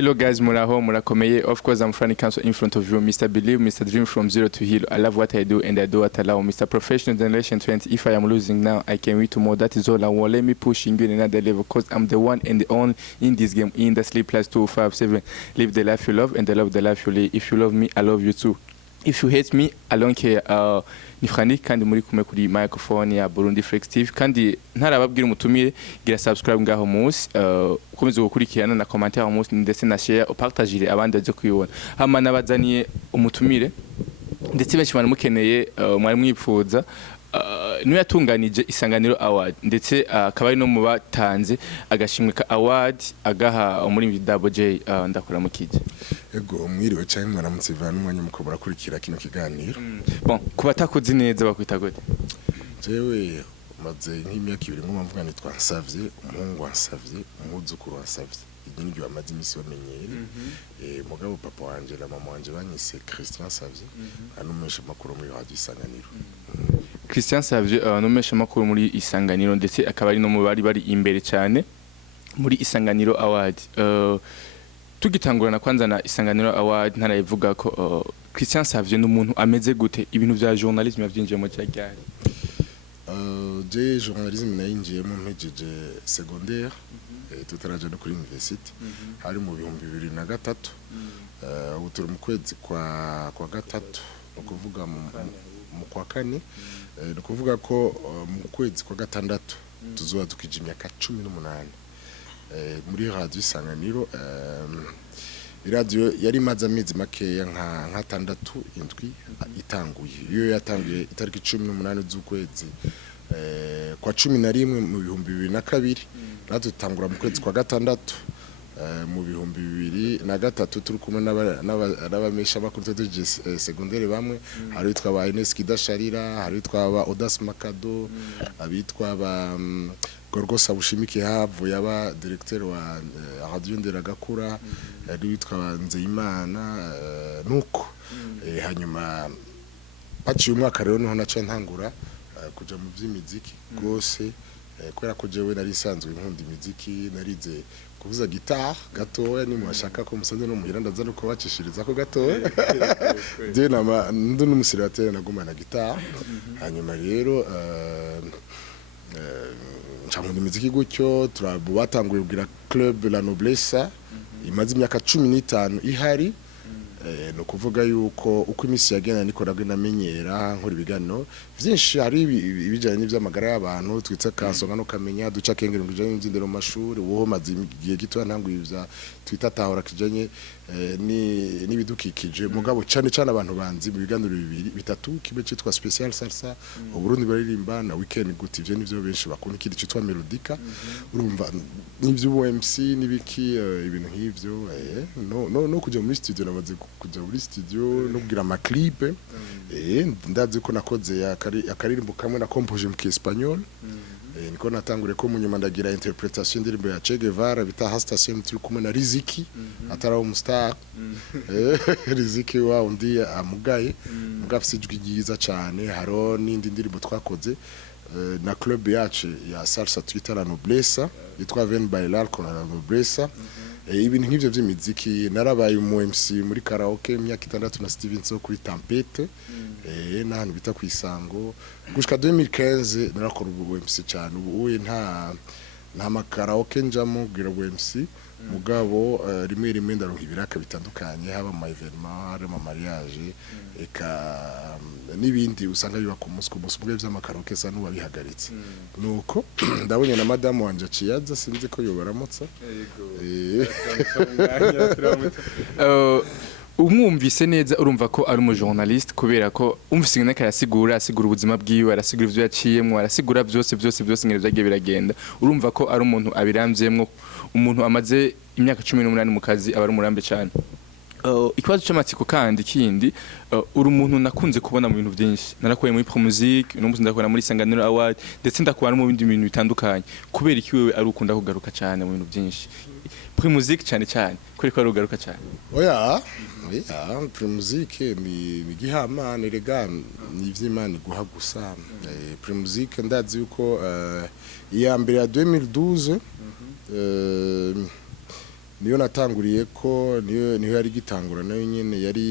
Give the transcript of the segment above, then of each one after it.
Hello guys, muraho, murakomeye. Of course, I'm Franny Council in front of you, Mr. Believe, Mr. Dream from zero to hero. I love what I do and I do what I love. Mr. Professional Generation 20. If I am losing now, I can win tomorrow. That is all I want. Let me push you in another level because I'm the one and the only in this game. In the sleep plus 257. Live the life you love and love the life you live. If you love me, I love you too. If you hate me, I don't care. Ni Franny kandi muri kumwe kuri microphone ya Burundi Flex TV kandi ntarababwira umutumire gira subscribe ngaho munsi ukomeze gukurikirana na commentaire munsi ndetse na share upartagire abandi baje kuyibona hama nabazaniye umutumire ndetse benshi banamukeneye mwari mwipfuza niwe yatunganije Isanganiro Award ndetse akaba ari no mu batanze agashimwe ka award agaha muri Double J ndakora mukije ego mwiriwe cyane mwaramutse Ivan umwanya mukobora kurikira kino kiganiro bon kuba takuzi neza bakwita gute jewe maze nk'imyaka 2 ngo mvuga ni twansavye umuhungu wansavye umuzukuru wansavye ibyo nibyo amazi imisi bamenyere mugabo papa wanje na mama wanje banyise Christian Savye anumesha makuru muri Radio Isanganiro Christian Savye anumesha makuru muri Isanganiro ndetse akaba ari no mu bari imbere cyane muri Isanganiro Award tugitangurana kwanza na Isanganiro Award ntarayivuga ko Christian Savye n'umuntu ameze gute ibintu bya journalisme yavyinjiye mu cyagari je journalisme nayinjiye mu mpejeje secondaire tutaraje no kuri university hari mu 2003 ubu turi mu kwezi kwa gatatu no kuvuga mu kwa kane no kuvuga ko mu kwezi kwa gatandatu tuzoba tukije imyaka 18 muri Radio Isanganiro radio yari maze amezi makeya nka 6 indwi itanguye iyo yatanguye itariki 18 z'ukwezi kwa 11 mu 2002 natwe tutangura mu kwezi kwa gatandatu mu 2003 turi kumwe n'abamesha bakuru tuje secondaire bamwe hari witwa ba Ines Kidasharira hari witwa ba Odas Makado abitwa ba Gorgosa Bushimike havu yaba directeur wa Radio Nderagakura hari witwa Nzeyimana nuko hanyuma paci umwaka rero niho nace ntangura kuja mu by'imiziki gose kwera ko jewe nari sanzwe nkunda imiziki narize kuvuza guitar gatoya ni mwashaka ko musanze no muhira ndaza no kubacishiriza ko gatoya je nama ndo n'umusirateur nagumana guitar hanyuma rero ncamunda imiziki gutyo turabubatanguye kugira Club La Noblesse imaze imyaka 15 ihari no kuvuga yuko uko imisi yagenda niko namenyera nkora ibiganiro byinshi hari ibijanye n'ivy'amagara y'abantu twitsa kansonga no kamenya duca kengero ngije n'indero mu mashuri wo maze igihe gito ntanguye ivya twita tahora kijanye n'ibidukikije mugabo cyane abantu banzi mu biganiro bibiri bitatu kibe citwa special salsa uburundi baririmba na weekend guti ivyo nivyo benshi bakunda ikindi citwa melodica urumva n'ivyo MC n'ibiki ibintu nk'ivyo no kuja muri studio namaze kuja muri studio no kugira ama clip ndazi ko nakoze akaririmbo kamwe na compose mu Kiespanyol niko natangure ko munyuma ndagira interpretation ndirimbo ya Che Guevara bita Hastation turi kumwe na Riziki ataraho mustar Riziki wa undi amugaye mugafise ijwi ryiza cyane haro n'indi ndirimbo twakoze na club yacu ya salsa twita La Noblesse yitwa Ven Bailar con La Noblesse ibintu nk'ivyo by'imiziki narabaye mu MC muri karaoke imyaka 6 na Stevenson kuri Tempete n'ahantu bita ku Isango gushika 2015 narakora ubu MC cyane ubu nta makaraoke njamo gira ubu MC mugabo rimwe ndaronka ibiraka bitandukanye haba mu evenement hari mu mariage eka nibindi usanga biba ku munsi mwe by'amakaroke sa nuba bihagaritse nuko ndabonye na madame wanje ciyaza sinzi ko yobaramutsa umwumvise neza urumva ko ari umu journaliste kubera ko umvise ngene asigura ubuzima bwiwe arasigura ivyo yaciyemwe arasigura byose ngene byagiye biragenda urumva ko ari umuntu abiramvyemwe umuntu amaze imyaka 18 mu kazi aba ari umurambe cyane ikibazo cy'amatsiko kandi kindi uri umuntu nakunze kubona mu bintu byinshi narakoye muri Pro Musique n'umuntu ndakora muri Isanganiro Award ndetse ndakora mu bindi bintu bitandukanye kubera iki wewe ari ukunda kugaruka cyane mu bintu byinshi Pro Musique cyane kuri ko ari ugaruka cyane oya Pro Musique ni gihamana rega ni ivy'Imana guha gusa Pro Musique ndazi yuko iya mbere ya 2012 niyo natanguriye ko niyo yari gitangura nayo nyene yari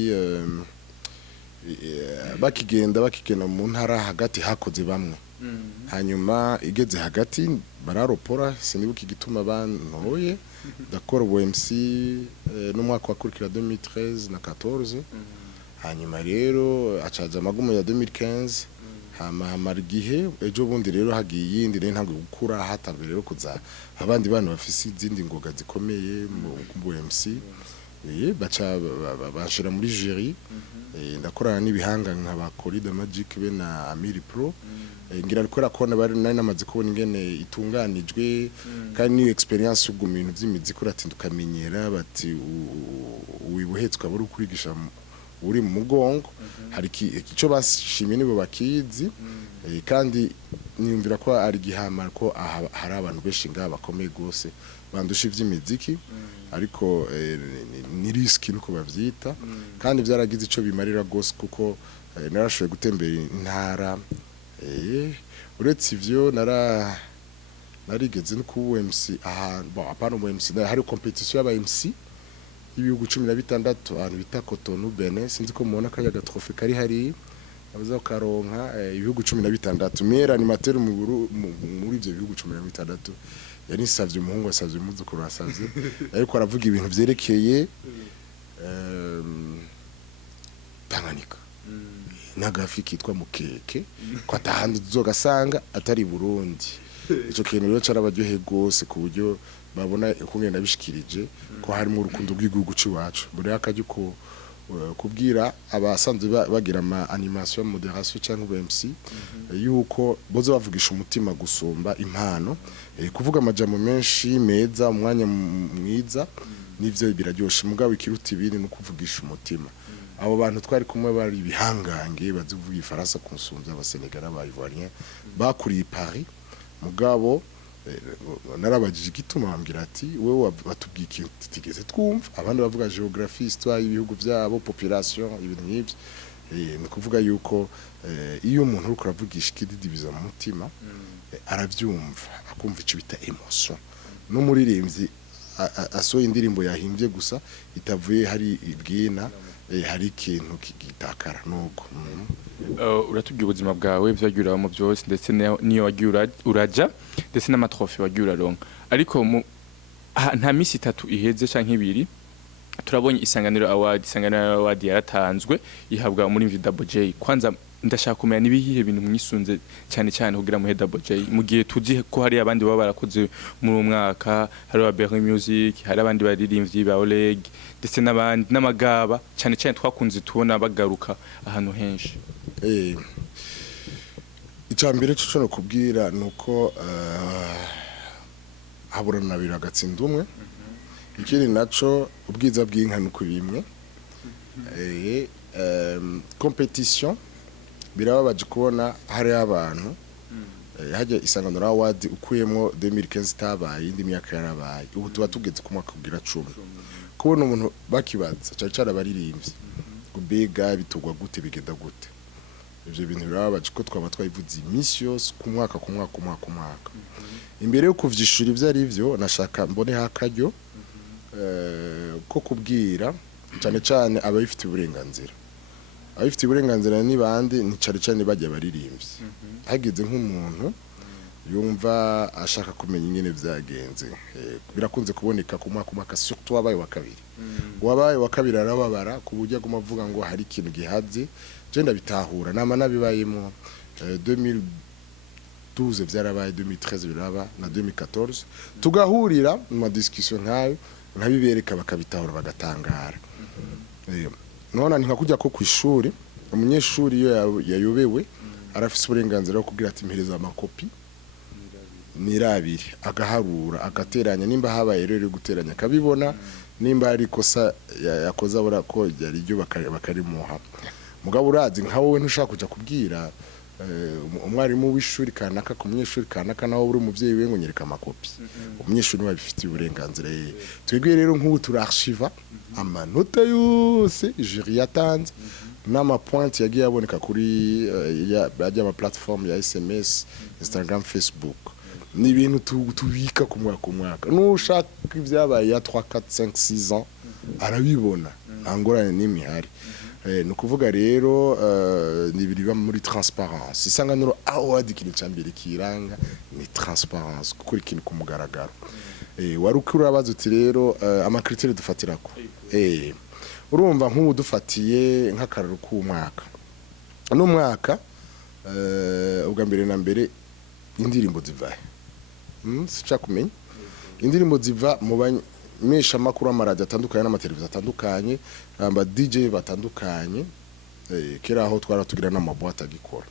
bakigenda mu ntara hagati hakoze bamwe hanyuma igeze hagati bararopora sinibuka igituma bantoye dakora UMC no mwaka wakurikira 2013 na 14 hanyuma rero acaza amagumo ya 2015 hamara igihe ejo bundi rero hagiye yindi rero ntabwo gukura hatangiye rero kuza abandi bana bafise izindi ngoga zikomeye mu UMC baca bashira muri jury ndakorana n'ibihanga nk'aba Corridor Magic be na Amiri Pro ngira ariko rakona bari nari namaze kubona ingene itunganijwe kandi ni experience ubwo bintu by'imizi kuratinda ukamenyera bati wibuhetswe bari kurigisha uri mu mugongo hari ico bashimye nibo bakizi kandi niyumvira ko ari gihamara ko hari abantu benshi ngaha bakomeye gose bandusha ivy'imiziki ariko ni risk nuko bavyita kandi byaragize ico bimarira gose kuko narashoboye gutembera intara uretse ivyo narigeze no ku UMC apana UMC hari competition y'aba MC ibihugu 16 abantu bita Cotonou Benin sinzi ko mubona kayaga trophée kari hari abaza karonka ibihugu 16 mera animateur muri ivyo bihugu 16 yari savye umuhungu asavye umuzukuru asavye ariko aravuga ibintu vyerekeye Tanganyika n'agafi kitwa mukeke ko atahandi tuzogasanga atari Burundi ico kintu rero carabaryohe gose ku buryo babona ukungenda bishikirije ko harimo urukundo rw'igihugu cy'iwacu muri akaje ko kubwira abasanzwe bagira ama animation moderation cyangwa MC yuko bozo bavugisha umutima gusumba impano kuvuga amajambo menshi meza umwanya mwiza nivyo biraryoshe mugabo ikiruta ibiri no kuvugisha umutima abo bantu twari kumwe bari bihangange bazivuga ifaransa kunsumza abasenegala abayivoirien bakuriye Paris mugabo narabajije igituma bambwira ati wewe batubwiye ikintu tutigeze twumva abandi bavuga geographie histoire y'ibihugu byabo population ibintu nk'ibyo ni kuvuga yuko iyo umuntu uri kuravugisha ikididibiza mu mutima aravyumva akumva ico bita emotion no muririmbyi asoye indirimbo yahimbye gusa itavuye hari ibwina hari ikintu kigitakara nuko uratubwiye ubuzima bwawe byagira mu byose ndetse niyo wagira uraja ndetse n'amatrofe wagira ronka ariko nta misi 3 iheze canke 2 turabonye isanganiro award yaratanzwe ihabwa muri Double J kwanza ndashaka kumenya nibihihe bintu mwisunze cyane cyane kugira mu Double J mu gihe tuzi ko hari abandi baba barakoze mu mwaka hari wa Berry Music hari abandi baririmbyi ba Oleg ndetse n'abandi n'amagaba cyane cyane twakunze tubona bagaruka ahantu henshi icambere cyo no kubwira nuko haburana biragatsinda umwe ikindi naco ubwiza bw'inka nuko bimwe competition birababaje kubona hari abantu hajya isanganiro award ukuyemo 2015 tabaye indi myaka yarabaye ubu tuba tugeze ku mwaka kugira 10 kubona umuntu bakibaza cyane abaririmbyi ubega bitugwa gute bigenda gute ivyo bintu birababaje ko twaba twayivuze missions ku mwaka imbere yo kuvyishura ivyo ari byo nashaka mbone hakaryo ko kubwira cyane abafite uburenganzira abafite uburenganzira ni bande ni cyane bajya baririmbye hageze nk'umuntu yumva ashaka kumenya ingene vyagenze birakunze kuboneka ku mwaka surtout wabaye wa kabiri arababara ku buryo aguma avuga ngo hari ikintu gihaze je ndabitahura nama nabibayemo 2012 vyarabaye 2013 biraba na 2014 tugahurira mu discussion nkayo nkabibereka bakabitahura bagatangara none nka kujya ko kwishuri umunyeshuri iyo yayobewe arafise uburenganzira bwo kugira ati mpereza amakopi nirabiri agaharura agateranya nimba habaye rero guteranya kabibona nimba ari kosa yakoza bura ko yari ryo bakarimuha mugabo urazi nka wowe ntushaka kuja kubwira umwarimu w'ishuri kanaka ku munyeshuri kanaka naho uri umuvyeyi we ngo nyereka amakopi umunyeshuri wabifitiye uburenganzira twebwe rero nk'ubu turarchiva amanota yose jury yatanze n'ama point yagiye aboneka kuri ya platform ya SMS Instagram Facebook ni ibintu tubika ku mwaka nushaka ibyabaye ya 3 4 5 6 ans arabibona angorane n'imihari no kuvuga rero ni biriba muri transparence isanganiro award ikintu cyambere kiranga ni transparence kuko ikintu ku mugaragaro warukura abazo uti rero amakriteri dufatirako urumva nk'ubu dufatiye nk'akararo k'umwaka no mwaka ubwa mbere na mbere indirimbo zivahe sica kumenya indirimbo ziva mu banyesha makuru amaradi atandukanye n'amateleviziyo atandukanye amba DJ batandukanye kera aho twara tugira n'amabwata agikora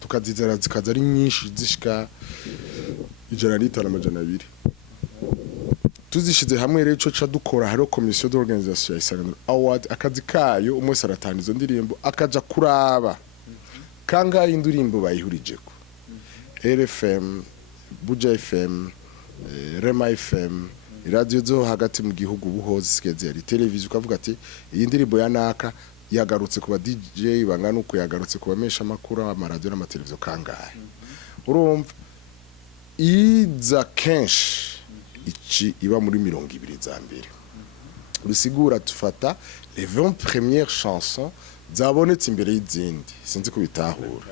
tukazizera zikaza ari nyinshi zishika 150 tuzishize hamwe rero cyo dukora haro commission d'organisation ya Isanganiro Award akazi kayo umwe saratana izo ndirimbo akaja kuraba kanga indirimbo bayihurijeko RFM Buja FM Rema FM radio zo hagati mu gihugu buhoze sigeze ari televiziyo ukavuga ati iyi ndirimbo ya naka yagarutse kuba DJ bangana uko yagarutse kuba mesha makuru amaradio n'amateleviziyo kangahe urumva iza kenshi iki iba muri 200 za mbere bisigura tufata les 20 premières chansons zabonetse imbere y'izindi sinzi ko bitahura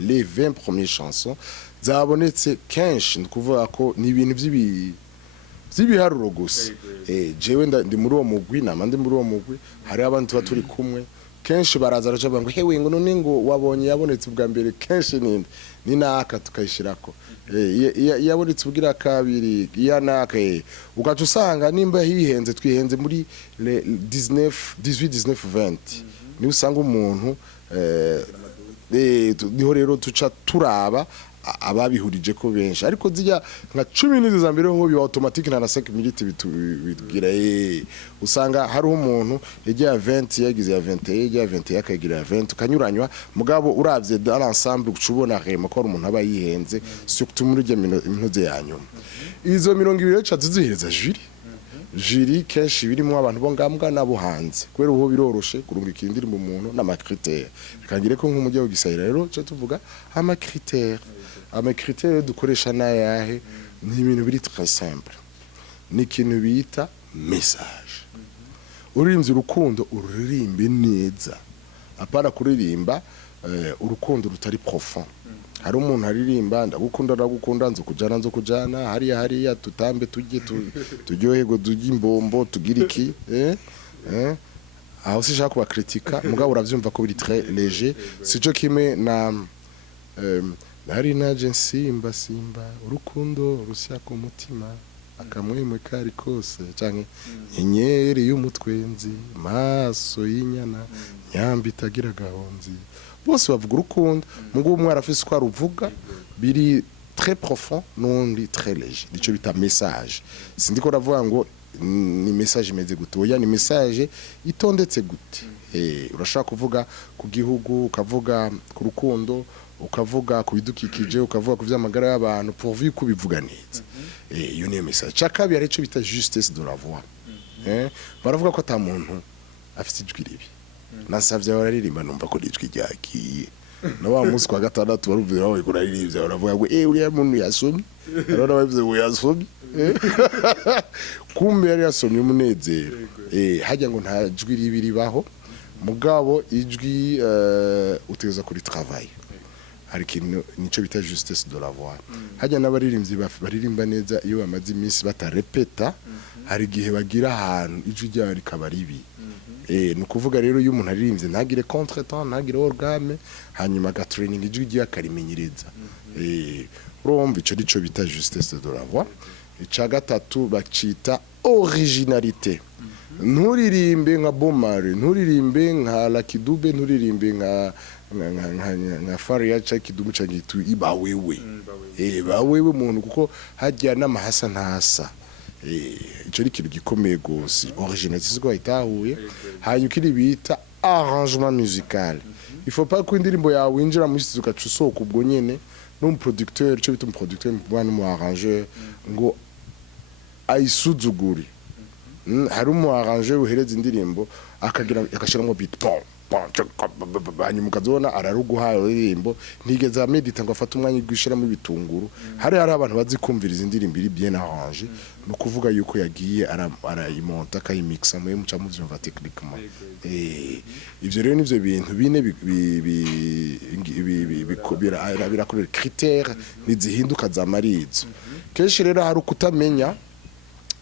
les 20 premières chansons zabonetse kenshi ndikuvuga ko ni ibintu by'ibiharuro gusa jewe ndi muri uwo mugwi namande muri uwo mugwi hari abantu tuba turi kumwe kenshi baraza raje bango hewe ngo none ngo wabonye yabonetse ubwa mbere kenshi ni naka tukayishirako yabonetse ubwira kabiri ya naka ugaca usanga nimba hihenze twihenze muri 18 20 ni usanga umuntu niho rero tuca turaba ababihurije ko benshi ariko zijya nka 10 za mbere ho bi automatique na 5 minutes bitubwira usanga hari umuntu yagiye 20 yagize ya 20 yagiye 20 yakagira 20 kanyuranywa mugabo uravye dans l'ensemble ucubona rema ko umuntu aba yihenze surtout muri je minute yanyuma izo 200 cha zizihereza jury kenshi birimo abantu bo ngambwa nabo hanze kubera uho biroroshe kurungika indirimbo umuntu n'amakritère kangire ko nk'umujyi wo gisayira rero cyo tuvuga amakritère dukoresha nayahe ni ibintu biri très simple ni ikintu bita message uririmba urukundo uririmbe neza apara kuririmba urukundo rutari profond hari umuntu aririmba ndagukunda nzo kujana hariya tutambe turyohego tujye imbombo tugira iki aho sishaka kuba kritika mugabo uravyumva ko biri très léger sico kimwe na nari naje simba urukundo rusya ku mutima akamwemwe kari kose canke inyenyeri y'umutwenzi maso y'inyana nyambi tagira gahonzi bose bavuga urukundo mugo umwe arafise ko aruvuga biri très profond nundi très léger nico bita message sindiko ravuga ngo ni message imeze gute oya ni message itondetse gute urashaka kuvuga ku gihugu ukavuga ku rukundo ukavuga ku bidukikije ukavuga ku vy'amagara y'abantu pourvu ko bivuga neza iyo ni message chakabi arico bita justesse de la voix baravuga ko ata muntu afite ijwi ribi nasavye bararirimba numva ko rijwi ryagiye na wa munsi kwa gatandatu baruvira aho kuraririmbya baravuga ngo uriya muntu yasomye arona bavuze ngo yasomye kumbe yari yasomye umunezero hajya ngo nta jwi ribi ribaho mugabo ijwi uteza kuri travail hari kintu nico bita justesse de la voix hajya n'abaririmbyi baririmba neza iyo bamaze iminsi batarepeta hari gihe bagira ahantu ijwi rya rikaba ribi nukuvuga rero iyo umuntu aririmbye ntagire contretemps ntagire organe hanyuma ga training ijwi rya karimenyereza urumva ico nico bita justesse de la voix ica gatatu bacita originalité nturirimbe nka Bomare nturirimbe nka Lucky Dube nturirimbe nka Faria Kidumu cangitu iba wewe ba wewe muntu kuko hajya n'amahasa ntasa ico ari kintu gikomeye gose originalité ziko itahuye hanyuma kiri bita arrangement musical il faut pas ko indirimbo yawe winjira mu studio ugacusoka ubwo nyene n'umuproducteur cyo bita umuproducteur mu arrangeur ngo ayisuzuguri hari umu arrangeur uhereza indirimbo akagira akashiramo beat bomb hanyuma ukazona araruguhaye uririmbo ntigeze amedita ngo afate umwanya gwishiramo ibitunguru hari abantu bazi kumviriza indirimbo iri bien arrangé no kuvuga yuko yagiye arayimonta akayimixa mu muca mu vyumva techniquement ivyo rero nivyo bintu bine birakorera critère nizihinduka za marizo kenshi rero hari ukutamenya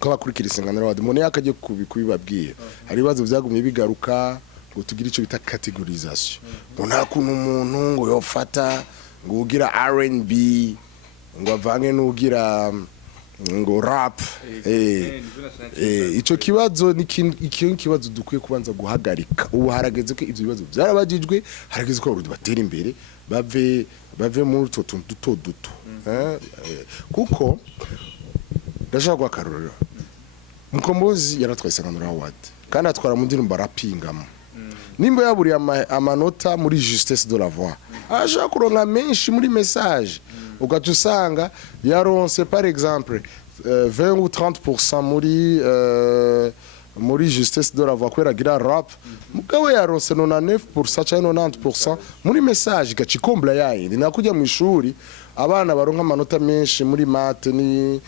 ko bakurikira isanganiro wadi mone yakaje kubibabwiye hari ibibazo vyagumye bigaruka ngo tugira ico bita categorisation ngo nta kuntu umuntu ngo yofata ngo ugira R&B ngo avange n'ugira ngo rap ico kibazo ni kibazo dukwiye kubanza guhagarika ubu harageze ko ivyo bibazo byarabajijwe harageze ko abarundi batera imbere bave muri utwo tuntu duto kuko ndashaka guhakarurira Mukombozi yaratwaye Isanganiro Award kandi atwara mu ndirimbo rapingamo nimba yaburiye amanota muri justesse de la voix ashaka kuronka menshi muri message ugaca usanga yaronse par exemple 20 ou 30% muri justesse de la voix kwera gira rap mugabo yaronse 99% cyangwa 90% muri message gaci kombla yayindi nakujya mu ishuri abana baronka amanota menshi muri mate ni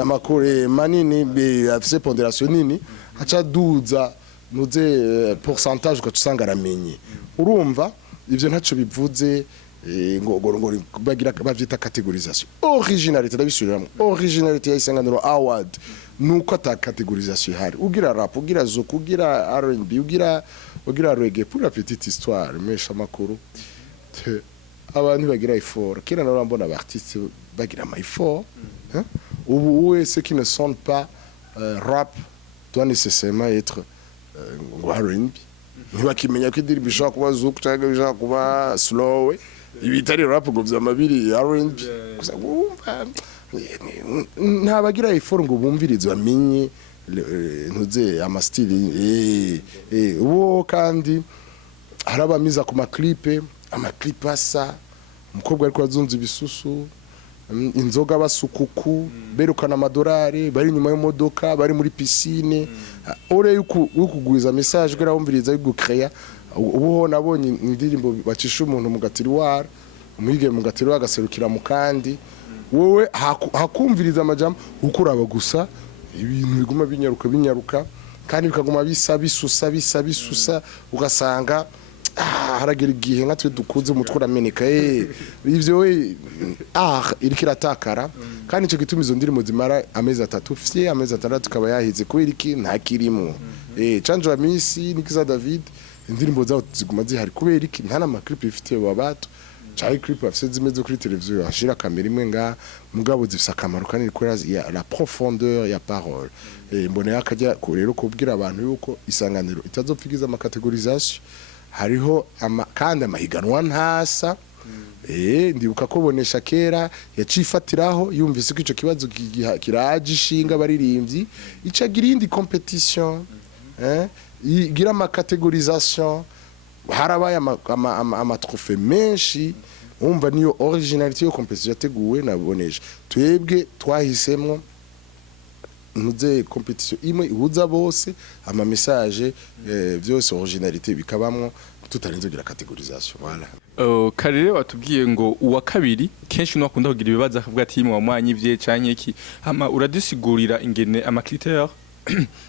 amakore manini afise ponderation nini aca duza nuze pourcentage ugaca usanga aramenye urumva ivyo ntaco bivuze ngo bagira bavyita categorisation originalité ndabisubiramwe originalité ya Isanganiro Award nuko ata categorisation hari ugira rap ugira zouk ugira R&B ugira reggae pour la petite histoire mesha makuru abantu bagira effort kera narambona abartiste bagira ama effort ou ceux qui ne sont pas rap doit nécessairement être R&B ntibakimenya ko indirimbo ishobora kuba zouk cyangwa ishobora kuba slow ibitari rap ngo vyamabiri R&B ntabagira effort ngo bumvirize bamenye ntuze ama style uwo kandi harabamiza ku maklipe asa umukobwa ariko azunze ibisusu inzoga basukuku berukana amadolari bari nyuma y'imodoka bari muri piscine ore y'ukugwiza message gara wumviriza y'ugukreya ubu nabonye indirimbo bacisha umuntu mu gatiriwara umwige mu gatiriwara agaserukira mu kandi wowe hakumviriza amajambo ukuraba gusa ibintu biguma binyaruka kandi bikaguma bisusa ugasanga haragera igihe nka twe dukuze umutwe urameneka ivyo iriko iratakara kandi ico gituma izo ndirimbo zimara amezi 3 amezi 6 tukaba yahize kubera iki nta kirimo Chanjo wa Misi Nikiza David indirimbo zabo ziguma zihari kubera iki nta na clip ifite babato cyari clip afite zimeze kuri televiziyo ashira kamera imwe nga mugabo zifisa akamaro kandi kubera la profondeur ya parole mbone yakajya rero kubwira abantu yuko Isanganiro itazopfigiza ama categorisation hariho kandi amahiganwa ntasa ndibuka ko bonesha kera yacifatiraho yumvise ko ico kibazo kiraje ishinga baririmbyi icagira indi competition igira ama categorisation harabaye ama trophée menshi umva niyo originalité yo competition yateguwe nabonesha twebwe twahisemwo nuze competition imwe ihuza bose ama message byose originalité bikabamwo tutarinze gira categorisation voilà karire watubwiye ngo uwa kabiri kenshi no akunda kugira ibibazo akavuga ati mu mwanya ivye canke iki hama uradusigurira ingene ama critères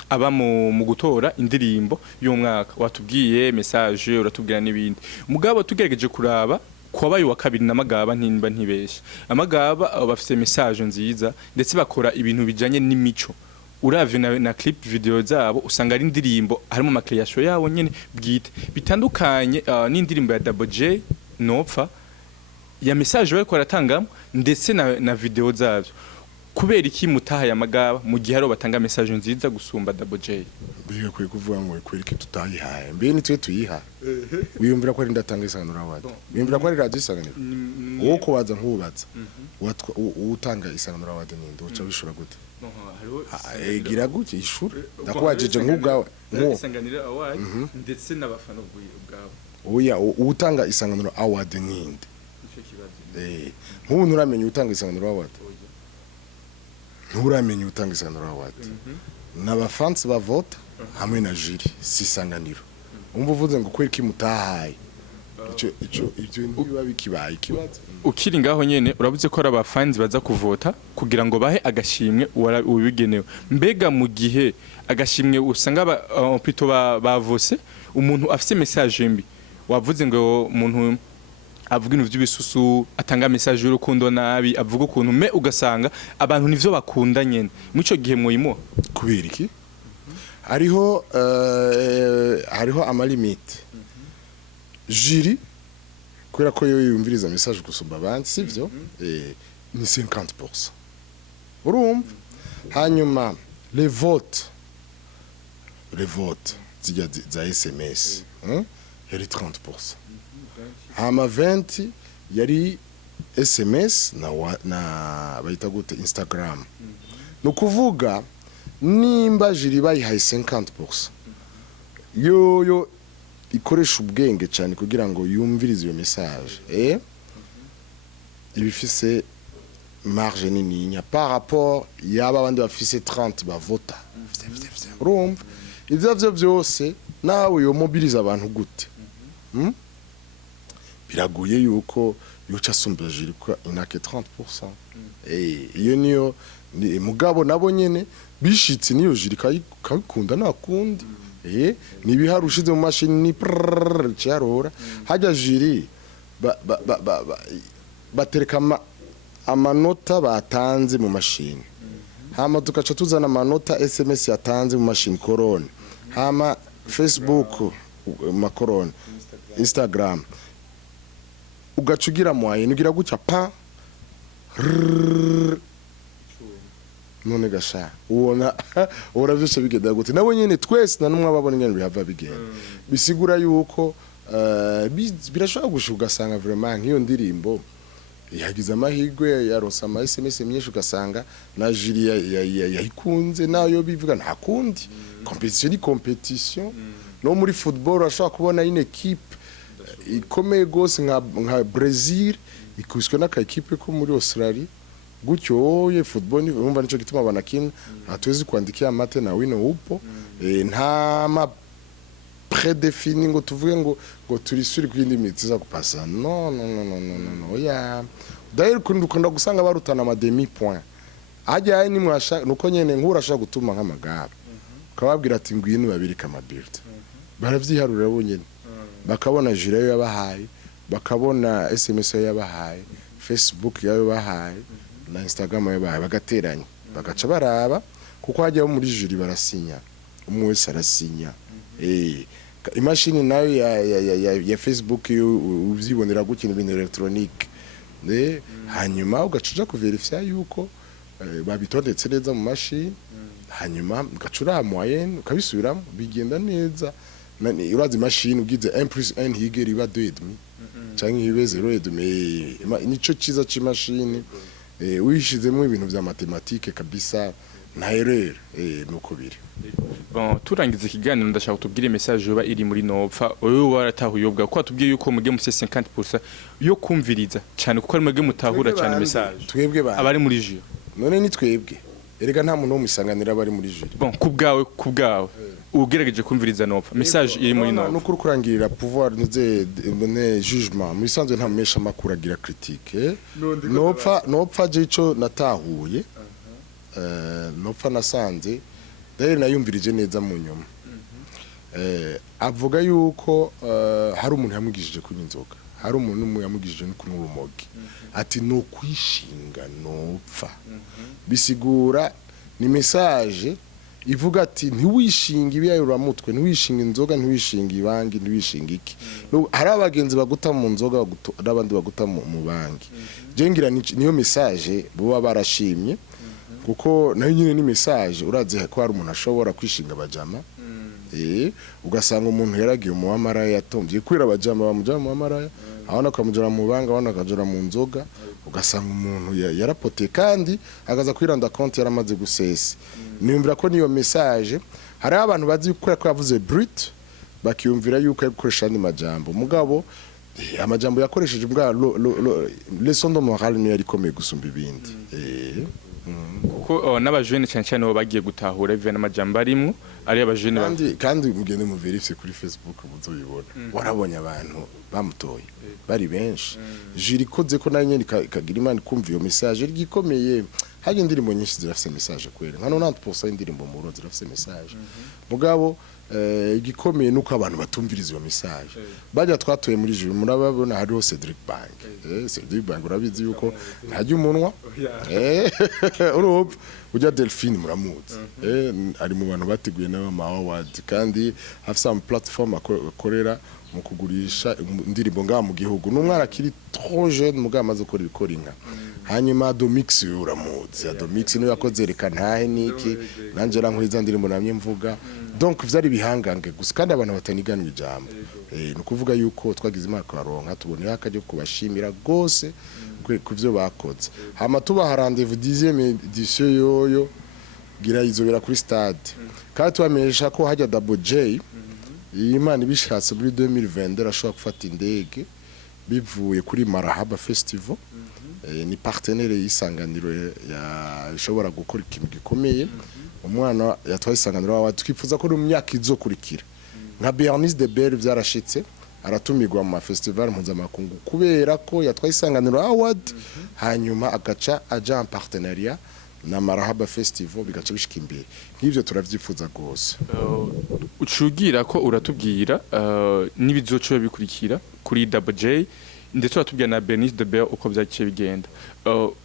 aba mu gutora indirimbo y'umwaka watubwiye message uratubwira n'ibindi mugabo tugerageje kuraba kwabaye wa kabiri namagaba ntimba ntibesha amagaba bafite message nziza ndetse bakora ibintu bijanye n'imico uravye na clip video zabo usanga ari indirimbo harimo ma creation yabo nyene bwite bitandukanye n'indirimbo ya Double J Nopfa ya message bariko baratangamo ndetse na video zavyo kubera iki mutaha ya magaba mu gihe haro batanga message nziza gusumba Double J biye kwe kuvuga ngo kwereke tutayihaye mbe ni twe tuyiha wiyumvira ko ari ndatanga Isanganiro Award wiyumvira ko ari radio Isanganiro uwo ko waza nkubaza utanga Isanganiro Award ninde uca bishura gute gira gute ishura ndakwajije nk'ubwawe Isanganiro Award ndetse n'abafana ubwabo oya utanga Isanganiro Award ninde ico kibazo nk'ubu nturamenye utanga Isanganiro Award nturamenye utanga Isanganiro Award n'abafans bavota hamwe na jury si Isanganiro umva uvuze ngo kweri kimutahaye ibyo niba bikibaye ikibazo ukiri ngaho nyene urabuze ko ari abafanzi baza kuvota kugira ngo bahe agashimwe ubigenewe mbega mu gihe agashimwe usanga plutôt bavose umuntu afite message mbi wavuze ngo umuntu avuga ibintu by'ibisusu atanga message y'urukundo nabi avuga ukuntu me ugasanga abantu nivyo bakunda nyene muco gihe moyimo kubera iki hariho amalimite jiri kubera ko yo yumviriza message gusumba abandi sivyo ni 50%. Urumva hanyuma les votes zijya za SMS yari 30%. Hama 20 yari SMS na bayita gute Instagram. No kuvuga nimba jiri bayihaye 50%. Yo ikoresha ubwenge cyane kugira ngo yumvirize iyo message ibifise marge nini par rapport yaba abandi bafise 30 bavota urumva ivyo byose nawe yo mobilize abantu gute biraguye yuko yoca asumba jiri ko inake 30%. Iyo niyo mugabo nabo nyene bishitse niyo jiri kayikunda nakundi nibiharushize mu mashini ni cyarora hajya jiri batereka amanota batanze mu mashini hama tukaca tuzana amanota SMS yatanze mu mashini corona hama Facebook makorona Instagram ugacugira mwaye nugira guca pa none gasha ubona byose bigenda gute nabo nyene twese na numwe ababona nyene bihava bigenda bisigura yuko birashobora gushuka ugasanga vraiment nk'iyo ndirimbo yagize amahirwe yaronsa ama SMS myinshi ugasanga na jiri yayikunze nayo bivuga nta kundi competition no muri football urashobora kubona une equipe ikomeye gose nka Brazil ikuswe n'aka equipe ko muri Australia gutyo ye football urumva nico gituma banakina atwezi kwandikia mate na wino upo nta ma prédéfini ngo tuvuge ngo turi suri kwindi mitsi za kupasa no ya d'ailleurs kunda gusanga barutana ama demi point ajya ni mwasha nuko nyene nkurashaka gutuma nk'amagara kababwira ati ngwino babirika ama build baravyiharura bonyene bakabona jira yo yabahaye bakabona SMS yo yabahaye Facebook yayo bahaye na Instagram yayo bahaye bagateranya bagaca baraba kuko hajya muri juri barasinya umwe wese arasinya imashini nayo ya Facebook ubyibonera gukina ibintu electronique hanyuma ugacuja kuverifya yuko babitondetse neza mu mashini hanyuma ugacura moyenne ukabisubiramo bigenda neza urazi mashini ugize 1+1 higera iba 2.5 canke ibe 0.5 nico ciza c'imashini wishizemo ibintu vya matematike kabisa na erreur nuko biri. Bon turangiza ikiganiro ndashaka tubwire message yoba iri muri Nopfa oyo waratahuyobwa ko atubwiye yuko muge mu 50% yo kumviriza cyane kuko ari muge mutahura cyane message twebwe abari muri jio none ni twebwe erega nta muntu wo musanganira abari muri jio. Bon kubgawe ugerageje kumviriza Nopfa message iri muri Nopfa nuko kurangirira pouvoir ne jugement muri sanzwe nta mesha makuru agira critique Nopfa je ico natahuye Nopfa nasanze d'ailleurs nayumvirije neza mu nyuma avuga yuko hari umuntu yamugishije kunywa inzoga hari umuntu yamugishije no kunywa urumogi ati no kwishinga Nopfa bisigura ni message ivuga ati ntiwishinga ibiyayura mutwe ntiwishinga inzoga ntiwishinga ibangi ntiwishinga iki hari abagenzi baguta mu nzoga n'abandi baguta mu bangi jengira niyo message bo barashimye kuko nayo nyine ni message uraze ko hari umuntu ashobora kwishinga abajama ugasanga umuntu yaragiye mu wamaraya yatomvye kwira abajama bamujama mu wamaraya abana kamujara mu banga abana kajara mu nzoga ugasanga umuntu yarapoteye kandi agaza kwiranda konti yaramaze gusesa nimvira ko niyo message hari abantu bazi ko yavuze brut bakiyumvira yuko yakoresha andi majambo mugabo amajambo yakoresheje mbwa leçon de morale niyo yarikomeye gusumba ibindi kuko n'abajene cyane cyane bo bagiye gutahura bive n'amajambo arimwe ari abajene kandi mugende mu verify kuri Facebook muzobibona warabonye abantu bamutoye bari benshi jiri koze ko nayo ikagira imana kumva iyo message gikomeye haje indirimbo nyinshi zirafise message kwera nka 90% indirimbo mu Burundi zirafise message mugabo igikomeye nuko abantu batumviriza iyo message bajya twatoye muri juru murababona hariho Cedric Bank Cedric Bank urabizi yuko ntajya umunwa urumva ujya Delphine muramuzi ari mu bantu bateguye n'ama award kandi afisa mu platform akorera mu kugurisha indirimbo ngaha mu gihugu n'umwana akiri trop jeune mugabo amaze gukora ibikorinka hanyuma Domix uramuzi Domix niyo yakoze reka ntahe niki nanje rankwiza ndirimbo namye mvuga donc vyari bihangange gusa kandi abantu bataniganwa ijambo no kuvuga yuko twagize imana kwaronka tubone akaje kubashimira gose kuvyo bakoze hama tubaha rendez-vous 10e edition yoyo gira izobera kuri stade kandi twamenyesha ko hajya Double J Imana ibishatse muri 2020 arashobora gufata indege bivuye kuri Marahaba Festival ni partenaire y'isanganiro yashobora gukora ikintu gikomeye umwana yatwaye isanganiro wa twifuza ko mu myaka izokurikira nka Bernice de Bell byarashitse aratumirwa mu festival mpuzamakungu kubera ko yatwaye isanganiro award hanyuma agaca aja en partenariat na Marahaba Festival bigaca bishika imbere nk'ivyo turavyifuza gose ucugira ko uratubwira nibizoco bikurikira kuri Double J ndetse uratubwira na Bernice de Bell uko byaciye bigenda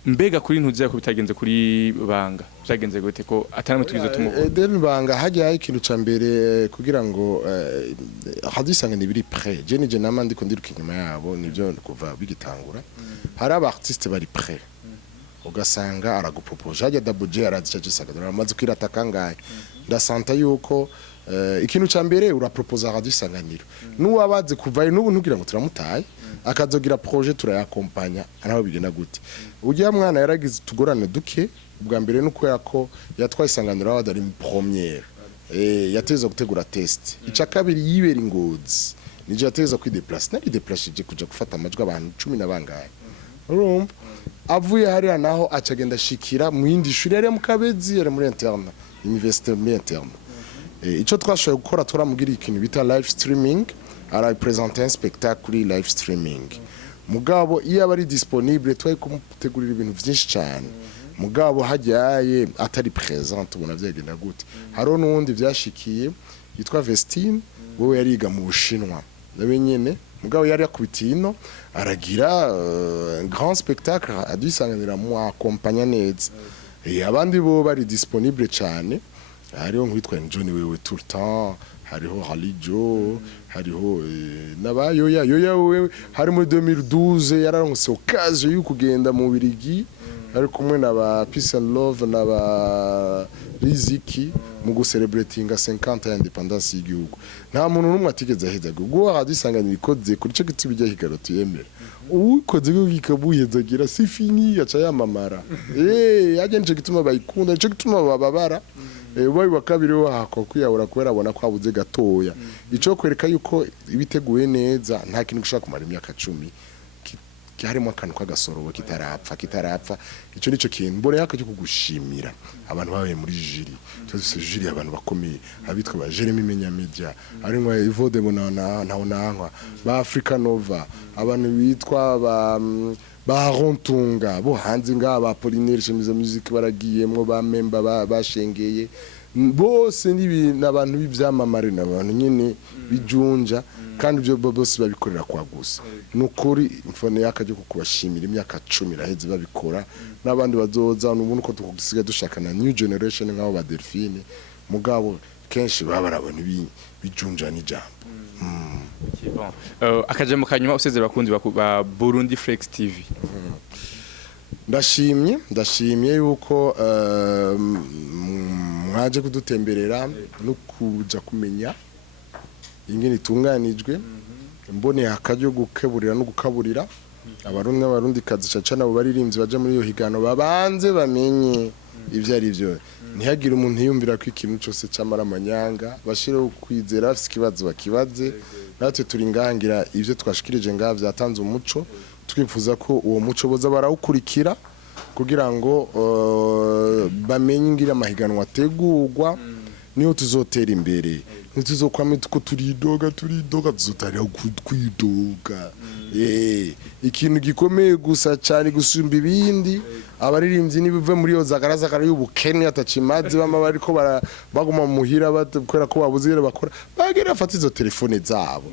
mbega kuri ntuzi yako bitagenze kuri banga byagenze gute ko atanamwe tugize tumubona den banga hajya ikintu ca mbere kugira ngo hadisanga ni biri prêt je nije namandi ko ndiruka inyuma yabo nivyo kuva bigitangura hari aba artiste bari prêt ugasanga aragupropose hajya Double J arazicaje sagadora amaze kwirata kangaye ndasanta yuko ikintu ca mbere urapropose radisanganiro nuwabaze kuvayo n'ubu ntugira ngo turamutaye akazogira projet turayakompanya araho bigena gute ujya mwana yaragize tugorane duke ubwa mbere nuko yako yatwaye isanganiro abadari mu première yateza gutegura test ica kabiri yibera ingozi nije yateza kwideplace nari deplace je kuja gufata amajwi abantu 10 nabangaye urumva avuye hariya naho acagenda shikira mu yindi shuri yari mu Kabezi yari muri interne université interne ico twashoboye gukora turamugira ikintu bita live streaming ara présenter un spectacle kuri live streaming mugabo iyo abari disponible twaye kumutegurira ibintu byinshi cyane mugabo hajyaye atari présent ubona byagenda gute haro nundi byashikiye yitwa Vestine wowe yariga mu Bushinwa nabe nyene mugabo yari yakubitino aragira un grand spectacle adusanganira mu accompagner neza abandi bo bari disponible cyane hariho nk'witwa John wewe tout le temps hariho Halijo hariho nabayo yoya wewe hari muri 2012 yararonse occasion yo kugenda mu Birigi ari kumwe naba Peace and Love naba Riziki mu gucelebratinga 50 ya independence y'igihugu nta muntu numwe atigeze aheza go hadisanganira ikoze kuri cyo giti bijya higaroto yemera ukoze go gikabuyezagira si fini yaca yamamara yagenje gituma bayikunda cyo gituma bababara bayi wakabiri wako kwiyahura kubera abona ko abuze gatoya ico kwereka yuko ibiteguye neza nta kintu gishaka kumara imyaka 10 harimo akantu kagasorobo kitarapfa ico nico kintu mbone yakaje kugushimira abantu babaye muri jiri cyose jiri abantu bakomeye abitwa ba Jeremy Menyamedia arimwe Ivode Bonana naho ba Africa Nova abantu bitwa ba Rontunga bo hanze ngaba Polinaire chemize music baragiyemwo ba member bashengeye bose nibi nabantu bivyamamare nabantu nyene bijunja kandi byo bose babikorera kwa gusa nukuri mfone yakaje kukubashimira imyaka 10 raheze babikora nabandi bazoza n'ubuntu ko tukusiga dushakana new generation nk'abo ba Delphine mugabo kenshi babarabona bijunja n'ijambo akajemo kanyuma usezera bakunzi ba Burundi Flex TV ndashimye yuko mwaje kudutemberera no kuja kumenya ingene itunganijwe mbone akajyo gukeburira no gukaburira abarundi kazi cacana abo baririmbyi baje muri iyo higano babanze bamenye ivyo ari byo ntihagira umuntu yumvira ko ikintu cyose camara amanyanga bashire kwizera afite kibazo bakibaze natwe turi ngahangira ivyo twashikirije ngaha byatanze umuco twifuza ko uwo muco boza barawukurikira kugira ngo bamenye ngira amahiganwa ategurwa niho tuzotera imbere ntituzokwame tuko turidoga tuzotarira kwidoga ikintu gikomeye gusa cyane gusumba ibindi abaririmbyi nibive muri yo zagarazagara y'ubukene atacimazi bama bariko baguma muhira bakora ko babuze bakora bagira afata izo telefone zabo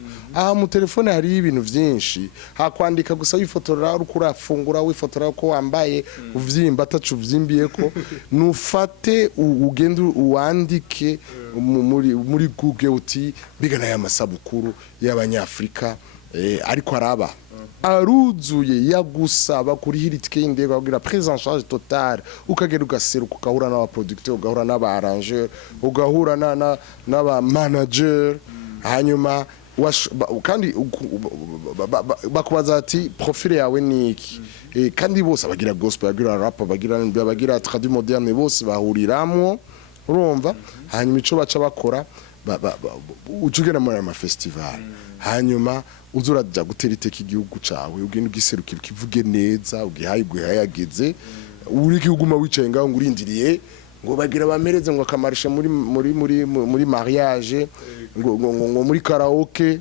mu telefone hari ibintu byinshi hakwandika gusa wifotora uko urafungura wifotora ko wambaye uvyimba atacu vyimbiye ko nufate ugende uwandike muri Google uti bigana ya masabukuru y'abanyafrika ariko araba aruzuye yagusaba kuri hiritike y'indege bagira prise en charge totale ukagera ugaseruka ugahura n'aba producteur ugahura n'aba arrangeur ugahura n'aba manager hanyuma kandi bakubaza ati profile yawe niki kandi bose bagira gospel bagira rap bagira tradi moderne bose bahuriramo urumva hanyuma ico baca bakora ujugera muri ama festival hanyuma uzuraja gutera iteka igihugu cawe ugenda ugiserukira kivuge neza ugihayageze uri kiguma wicaye ngaho ngurindiriye ngo bagira bamereze ngo akamarisha muri mariage ngo muri karaoke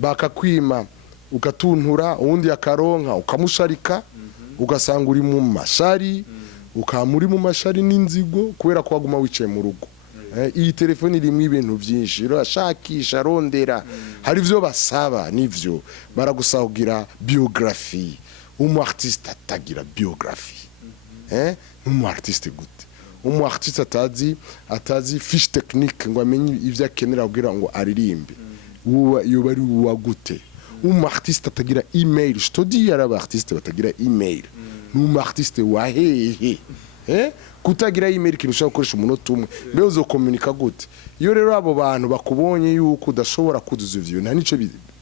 bakakwima ugatuntura uwundi akaronka ukamusharika ugasanga uri mu mashari ukamuri mu mashari n'inzigo kubera ko waguma wicaye mu rugo iyi telefone irimo ibintu byinshi urashakisha rondera hari ivyo basaba nivyo baragusahugira biographie artiste atagira biographie artiste gute artiste atazi fiche technique ngo amenye ivyo akenera kugira ngo aririmbe yoba ari uwagute artiste atagira email je te dis yara artiste batagira email artiste wahehe kutagira email kirusha gukoresha umunota umwe mbe uzokomunika gute iyo rero abo bantu bakubonye yuko udashobora kuduza ivyo nta nico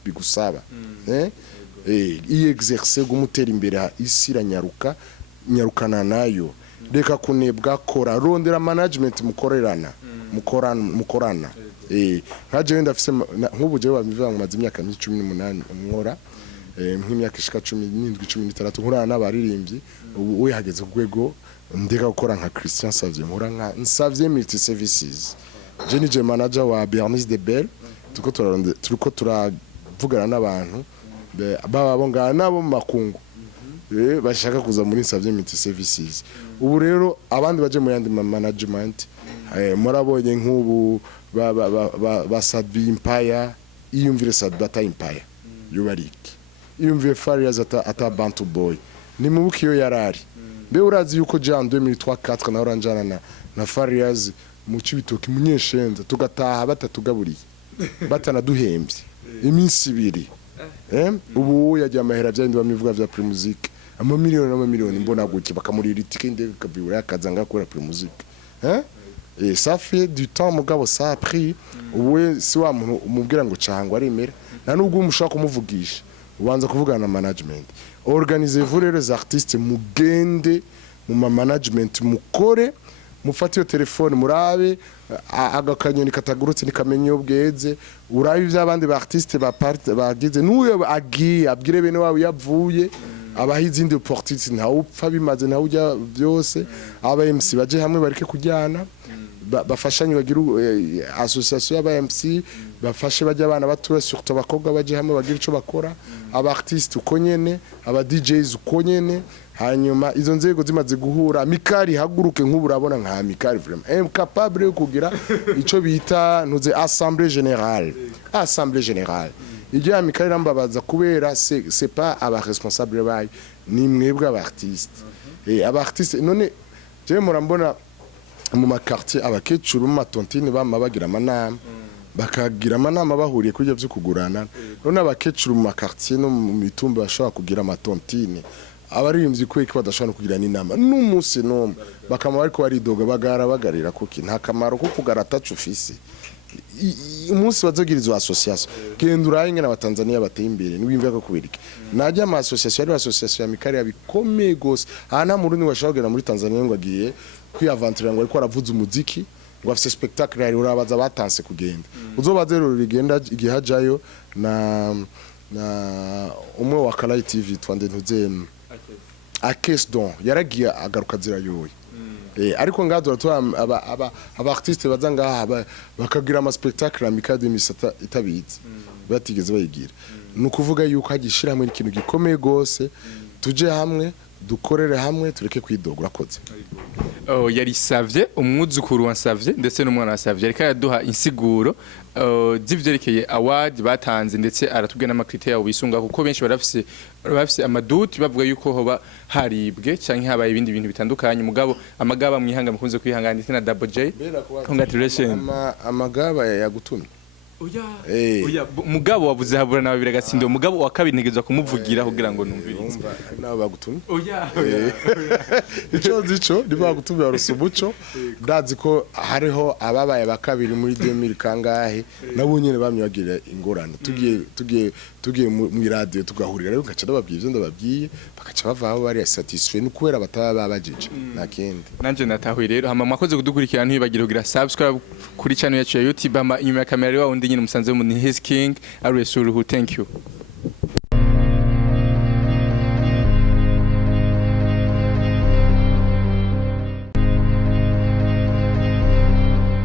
bigusaba iyi exercer gumutera imbere isi nyarukana nayo reka kunebwa kora rondera management mukorana nkaje wenda afise nk'ubu je babivuga mu mazi imyaka 18 nkora nk'imyaka ishika 17 16 nkorana n'abaririmbyi ubu hageze kugwego ndeka gukora nka Christian Savio nkora nka Savio Multi Services je ni manager wa Bernice de Bell turiko turavugana n'abantu baba bongana nabo mu makungu bashaka kuza muri Savio Multi Services ubu rero abandi baje mu yandi management murabonye nk'ubu ba Sadbi Empire iyumvire Sadbata Empire yubariki iyumvire Farias ata Bantu Boy ni mubukiyo yarari mbe urazi yuko Jean 2003 na oranjana na Farias mu cibitoki munyeshenza tugataha batatugaburiye batanaduhembye iminsi ibiri ubu yagiye amahera byandi bamivuga vya Primusic amamiliyoni mbona guki bakamurira itike ndege kabibura yakazanga kora Primusic ça fait du temps mugabo ça a pris uwe si wa muntu umubwira ngo cangwa arimera na nubwo umushaka kumuvugisha ubanza kuvugana na management organisez-vous les artistes mugende mu management mukore mufate yo telefone murabe agakanyoni katagurutse nikamenye ubweze urabe ivy'abandi ba artiste bagize nuyo agiye abwire bene wabo yavuye abahize indi opportunity nta upfa bimaze nta ujya byose aba MC baje hamwe bareke kujyana bafashanye bagira association y'aba MC bafashe bajya abana batuwe surtout abakobwa baje hamwe bagira ico bakora aba artiste uko nyene aba DJs uko nyene hanyuma izo nzego zimaze guhura mikari haguruke nk'ubu urabona nka mikari vraiment incapable yo kugira ico bita ntuze assemblée générale ijya mikari rambabaza kubera c'est pas aba responsable bayo ni mwebwe aba artiste none je murambona mu makartier abakecuru mu matontine bama bagira amanama bakagira amanama bahuriye kujya byo kugurana none abakecuru mu makartier no mu mitumba bashaka kugira amatontine abaririmbyi kweke badashobora kugira n'inama n'umunsi n'umwe bakama bariko baridoga bagarira kuki nta kamaro ko kugarata cufisi umunsi bazogirizwa association gendura ingena abatanzania bateye imbere niwimva ko kubirika najya ama association ari association ya mikari yabikomeye gose hana mu rundi washagera muri Tanzania ngo agiye kwiaventura ngo ariko aravuza umuziki ngo afise spectacle ari urabaza batanse kugenda uzobaze rero rigenda igihajayo na umwe wa Kalayi TV twande ntuze Akes don yaragiye agaruka zira yoye ariko ngaho tuba aba artiste baza ngaha bakagira ama spectacle amical de misata itabizi batigeze bayigira nukuvuga yuko hagishira hamwe ikintu gikomeye gose tuje hamwe dukorere hamwe tureke kwidogura koze yari Savye umwuzukuru wa Savye ndetse n'umwana wa Savye ariko yaduha insiguro z'ivyerekeye award batanze ndetse aratubwira n'amakriteria ubisunga kuko benshi barafise amaduti bavuga yuko hoba haribwe canke habaye ibindi bintu bitandukanye mugabo amagaba mwihanga mukunze kwihangana ndetse na Double J congratulations amagaba yagutumye oya mugabo wavuze habura na babiri agatsindo mugabo wa kabiri ntegezwa kumuvugira kugira ngo numvirize nawe bagutumye oya ico nibagutumye warusumuco ndazi ko hariho ababaye bakabiri muri 2000 kangahe nabo nyene bamyagira ingorane tugiye mu radio tugahurira rero ngaca ndababwiye ivyo ndababwiye bakaca bavaho bari satisfait n'ukwera bataba babajije nakindi nanje natahuye rero hama mwakoze kudukurikirana ntibagire kugira subscribe kuri channel yacu ya YouTube ama inyuma ya kamera rero undi nyine musanze mu His King Aresuru. Thank you.